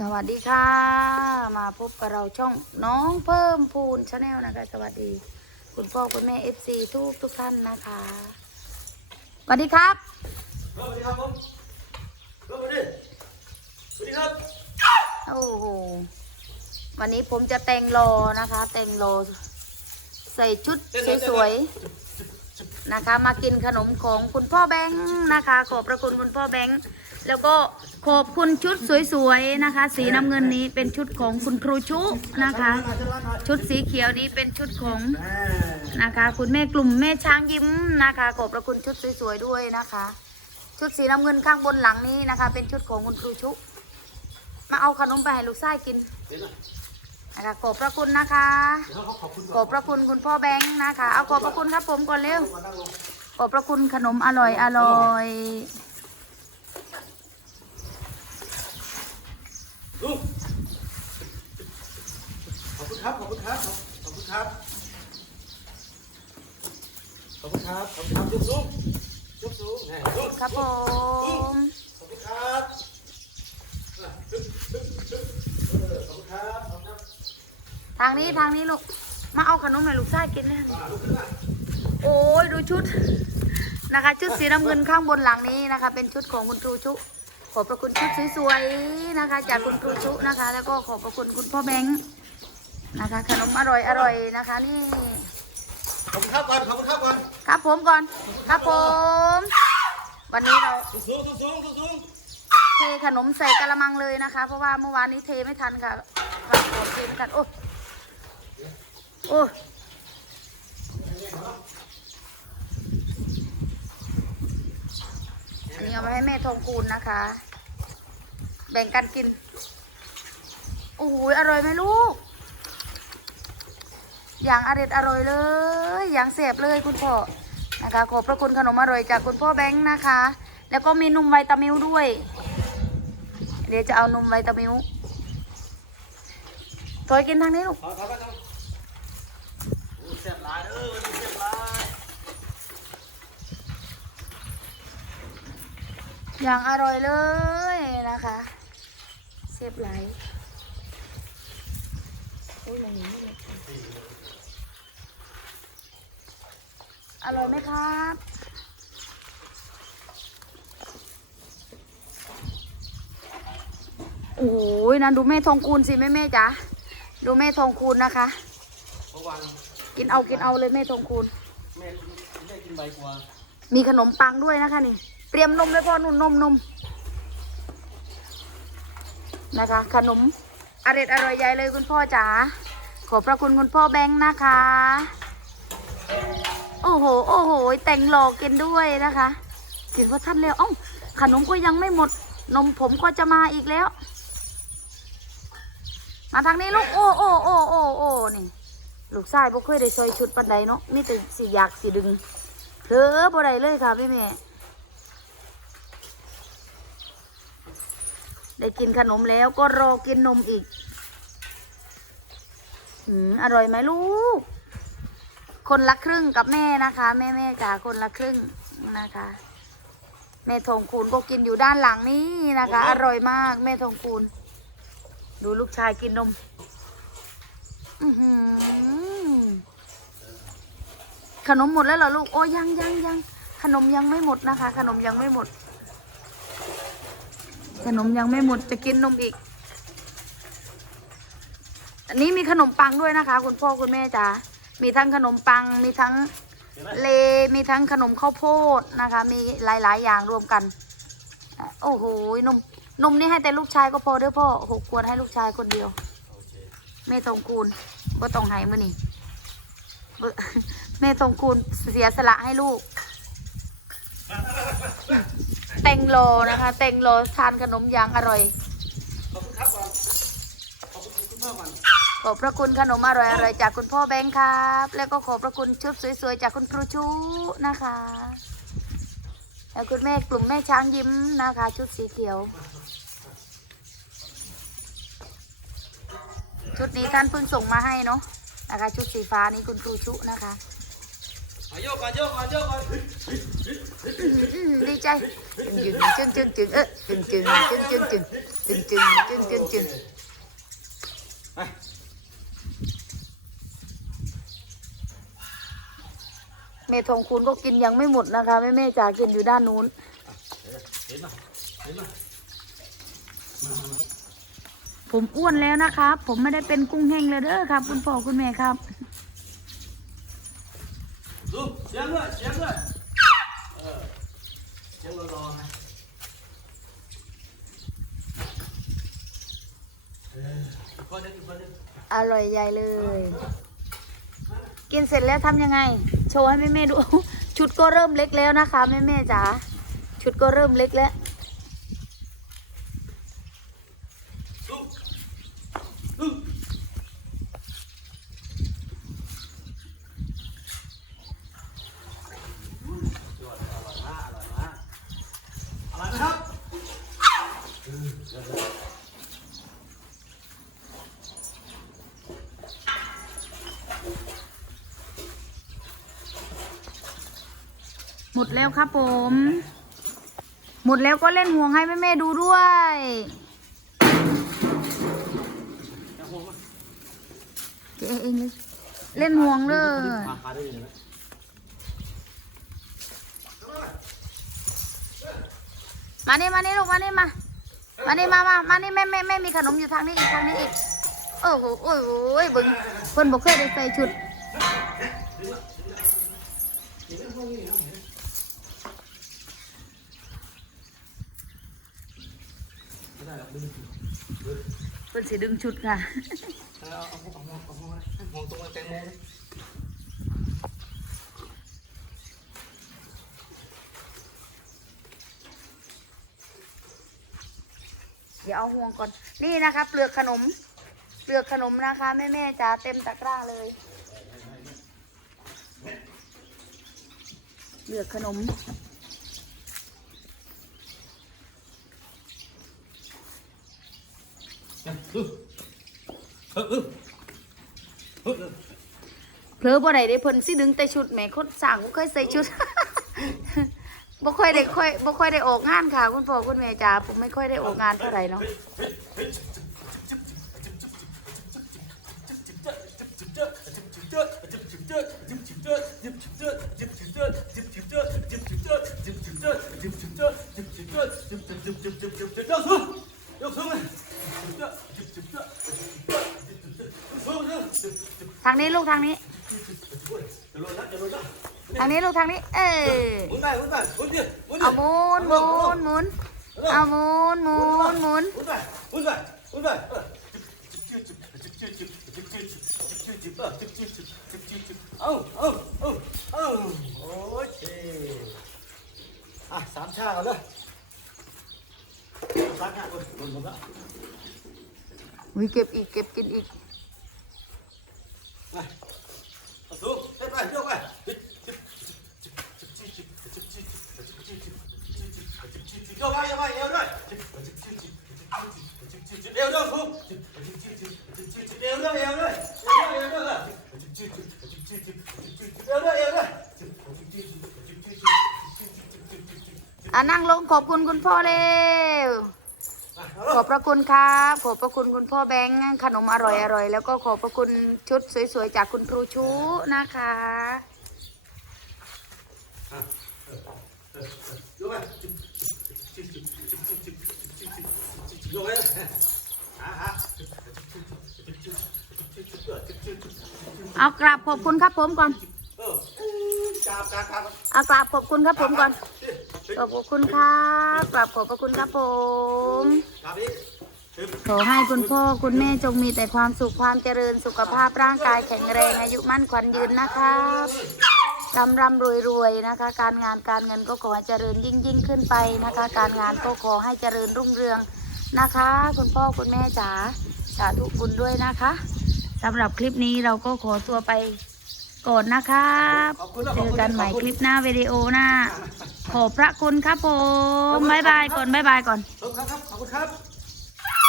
สวัสดีค่ะ มาพบกับเราช่องน้องเพิ่มพูนชาแนลนะคะ สวัสดี คุณพ่อคุณแม่เอฟซีทุกทุกท่านนะคะสวัสดีครับสวัสดีครับผมสวัสดีสวัสดีครับโอ้โหวันนี้ผมจะแต่งโลนะคะ แต่งโลใส่ชุดสวยๆนะคะ มากินขนมของคุณพ่อแบงค์นะคะ ขอบพระคุณคุณพ่อแบงค์ แล้วก็ขอบคุณชุดสวยๆนะคะ สีน้ำเงินนี้เป็นชุดของคุณครูชุนะคะ ชุดสีเขียวนี้เป็นชุดของนะคะ คุณแม่กลุ่มแม่ช้างยิ้มนะคะ ขอบพระคุณชุดสวยๆด้วยนะคะ ชุดสีน้ำเงินข้างบนหลังนี้นะคะ เป็นชุดของคุณครูชุ มาเอาขนมไปให้ลูกชายกินนะคะขอบพระคุณนะคะ ขอบพระคุณคุณพ่อแบงค์นะคะ เอาขอบพระคุณครับผมก่อนเร็วขอบพระคุณขนมอร่อยอร่อย ลูกขอบคุณครับ ขอบคุณครับ ขอบคุณครับ ขอบคุณครับ ขอบคุณครับยกสูงยกสูงแหม่ยกครับผมขอบคุณครับอะฮึบฮึบฮึบเออขอบคุณครับ ขอบคุณครับทางนี้ทางนี้ลูก มาเอาขนมให้ลูกชายกินนะอ่าลุกขึ้นมาโอ้ยดูชุดนะคะ ชุดสีน้ำเงินข้างบนหลังนี้นะคะ เป็นชุดของคุณครูชุข อบพระคุณชุดสวยๆนะคะ จากคุณครูชุนะคะ แล้วก็ขอบพระคุณคุณพ่อแบงค์นะคะ ขนมอร่อยอร่อยนะคะ นี่ขอบคุณครับก่อนขอบคุณครับก่อนครับผมก่อน ครับผม วันนี้เราสูงสูงสูงสูงสูงสูงเทขนมใส่กระมังเลยนะคะ เพราะว่าเมื่อวานนี้เทไม่ทันค่ะวันก่อนเทไม่ทันโอ้โอ้อันนี้เอาไป ให้แม่ทองคูณนะคะ แบ่งกันกินโอ้โหอร่อยไหมลูก อย่างอร่อยอร่อยเลย อย่างเสียบเลยคุณพ่อนะคะ ขอบพระคุณขนมอร่อยจากคุณพ่อแบงค์นะคะ แล้วก็มีนมไวตามิลด้วย เดี๋ยวจะเอานมไวตามิลถอยกินทางนี้ลูกเสียบหลายเด้อวันนี้เสียบหลาย อย่างอร่อยเลยนะคะเซฟไหลอุ้ยไม่หนีเลยอร่อยไหมครับโอ้ยนะดูแม่ทองคูณสิแม่แม่จ๋าดูแม่ทองคูณนะคะเมื่อวานกินเอากินเอาเลยแม่ทองคูณแม่กินแม่กินใบกว่ามีขนมปังด้วยนะคะนี่เต รียมนมเลยพ่อนุ่นนมนมนะคะ ขนมอร่อยอร่อยใหญ่เลยคุณพ่อจ๋าขอบพระคุณคุณพ่อแบงค์นะคะ โอ้โห โอ้โห แต่งหลอกกินด้วยนะคะกินว่าท่านเร็วอ้าขนมก็ยังไม่หมด นมผมก็จะมาอีกแล้ว มาทางนี้ลูก โอ้โอ้โอ้โอ้โอ้นี่ ลูกชายบ่เคยได้ใส่ชุดปันใดเนาะมีแต่สีอยากสีดึงเผลอบ่ได้เลยค่ะพี่แม่ ได้กินขนมแล้วก็รอกินนมอีก อืมอร่อยไหมลูก คนละครึ่งกับแม่นะคะ แม่แม่จ๋าคนละครึ่งนะคะ แม่ทองคูณก็กินอยู่ด้านหลังนี้นะคะ อร่อยมาก แม่ทองคูณดูลูกชายกินนม อือหือขนมหมดแล้วเหรอลูก โอ้ยังยังยังขนมยังไม่หมดนะคะ ขนมยังไม่หมด ขนมยังไม่หมดจะกินนมอีก อันนี้มีขนมปังด้วยนะคะ คุณพ่อคุณแม่จ๋า มีทั้งขนมปัง มีทั้งเลมีทั้งขนมข้าวโพดนะคะ มีหลายๆ อย่างรวมกัน โอ้โหนมนมนี่ให้แต่ลูกชายก็พอเด้อพ่อหกขวดให้ลูกชายคนเดียวแม่ทองคูณก็ต้องให้มือนี่แม่ทองคูณเสียสละให้ลูก แต่งโลนะคะ แต่งโลทานขนมอย่างอร่อย ขอบคุณครับก่อนขอบคุณคุณพ่อก่อนขอบพระคุณขนมอร่อยอร่อยจากคุณพ่อแบงค์ครับ แล้วก็ขอบพระคุณชุดสวยๆจากคุณครูชูนะคะ แล้วคุณแม่กลุ่มแม่ช้างยิ้มนะคะ ชุดสีเขียว ชุดนี้ท่านเพิ่งส่งมาให้เนาะนะคะ ชุดสีฟ้านี้คุณครูชุนะคะ เอาโยกก่อนโยกก่อนโยกก่อนดีใจจึงจึงจึงจึงจึงเออจึงจึงจึงจึงจึงจึงจึงจึงจึงจึงไปเมทองคูณก็กินยังไม่หมดนะคะแม่แม่จ๋ากินอยู่ด้านนู้นผมอ้วนแล้วนะครับ ผมไม่ได้เป็นกุ้งแห้งเลยเด้อครับ คุณพ่อคุณแม่ครับ สียงด้วยเสียงด้วยเออเสียงรอๆนะเอออีกคนนึงอีกคนหนึงอร่อยใหญ่เลย กินเสร็จแล้วทำยังไง โชว์ให้แม่แม่ๆดู ชุดก็เริ่มเล็กแล้วนะคะแม่แม่ๆจ๋าชุดก็เริ่มเล็กแล้ว ดูดู อะไรนะครับ หมดแล้วครับผม หมดแล้วก็เล่นห่วงให้แม่แม่ๆดูด้วยเจ๊เองเลยเล่นห่วงเลยพาพาได้ยังไงมานี่มานี่ลูกมานี่มามานี่มามามานี่แม่แม่แม่มีขนมอยู่ทางนี้อีกทางนี้อีกโอ้โหโอ้โอ้ยเบึงเพิ่นบอกเคยได้ใส่ชุด ได้หรอกดึงเพิ่นสิดึงชุดค่ะเอาเอาเอาเอาเอาเอามองตรงแตงโมเลยเดี๋ยวเอาห่วงก่อน นี่นะคะเปลือกขนม เปลือกขนมนะคะแม่แม่จ๋าเต็มตะกร้าเลยเปลือกขนม เออเออเออเออเพลอบ่ได้ได้เพิ่นสิดึงแต่ชุดแหมคนสั่งบ่เคยใส่ชุดบ่ค่อยได้ค่อยบ่ค่อยได้ออกงานค่ะ คุณพ่อคุณแม่จ๋าผมไม่ค่อยได้ออกงานเท่าไหร่เนาะ ทางนี้ลูกทางนี้ ทางนี้ลูกทางนี้ เออเอาหมุนหมุนหมุนเอาหมุนหมุนหมุนเอาเอาเอาเอาโอเคอะสามชาเอาเลยซักงานคนหมดหมดแล้ว วิเก็บอีกเก็บกินอีกไปเอาสูงไปไปยกไปยกไปยกไปเอวด้วยเอวด้วยสูงเอวด้วยเอวด้วยเอวด้วยเอวด้วยเอวด้วยเอวด้วยอะนั่งลงขอบคุณคุณพ่อเร็ว ขอบพระคุณครับ ขอบพระคุณคุณพ่อแบงค์ขนมอร่อยอร่อยแล้วก็ขอบพระคุณชุดสวยๆจากคุณครูชูนะคะยกไปยกไปเอากราบขอบคุณครับผมก่อนเอากราบขอบคุณครับผมก่อนขอบคุณครับกราบขอบพระคุณครับผม ขอให้คุณพ่อคุณแม่จงมีแต่ความสุขความเจริญสุขภาพร่างกายแข็งแรงอายุมั่นขวัญยืนนะครับร่ำร่ำรวยรวยนะคะ การงานการเงินก็ขอให้เจริญยิ่งยิ่งขึ้นไปนะคะ การงานก็ขอให้เจริญรุ่งเรืองนะคะ คุณพ่อคุณแม่จ๋าสาธุบุญด้วยนะคะสำหรับคลิปนี้เราก็ขอตัวไป ก่อนนะครับขอบคุณนะเจขอบอคุณกันใหม่ขอบคุณคลิปหน้าวิดีโอหน้า ขอบพระคุณครับผมบายบายก่อนบายบายก่อนครับครับขอบคุณครับ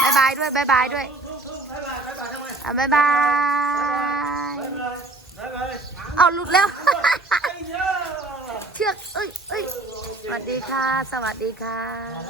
บายบายด้วยบายบายด้วยบ๊ายบายบ๊ายบายทำไมอะบายบายบ๊ายบายบ๊ายบายเอาหลุดแล้วไอ้เหี้ยเชือกเอ้ยเอ้ยสวัสดีค่ะ สวัสดีค่ะ